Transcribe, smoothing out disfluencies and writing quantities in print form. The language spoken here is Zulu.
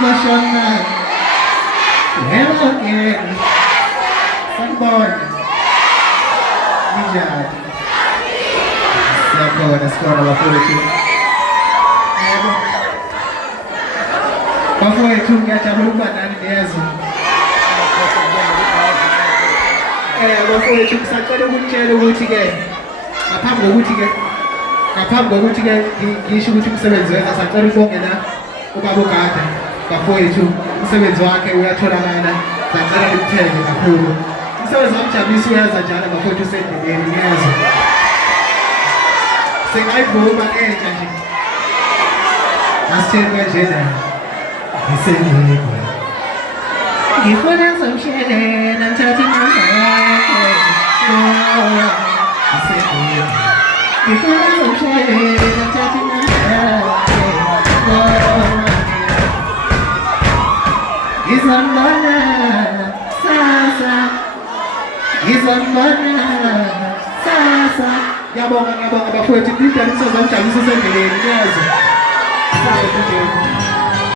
Mashona Hello again Sanibona Ninjani Siyakhona sikhona bafowethu bafowethu ngiyajabula ukuba nani niyezwa bafowethu ngisacela ukutshela ukuthi-ke ngaphambi kokuthi-ke ngisho ukuthi umsebenzi wenza sacela ukubonge la ubaba uGada bafowethu umsebenzi wakhe uyatholakala sacela likuthenge kakhulu umsebenzi wamjabulisa uyaza njalo bafowethu usendleleni niyezwa sengayivuma entsha nje asitsheni kanjena ngisendleleni ngifuna somshelela ngithatha inqondo yakhe ngisendleleni ngifuna somshelela ngithatha inqondo yakhe Gizambana sasa Ngiyabonga bafowethu indaba isozamjabulisa sendleleni niyazwa sabe nje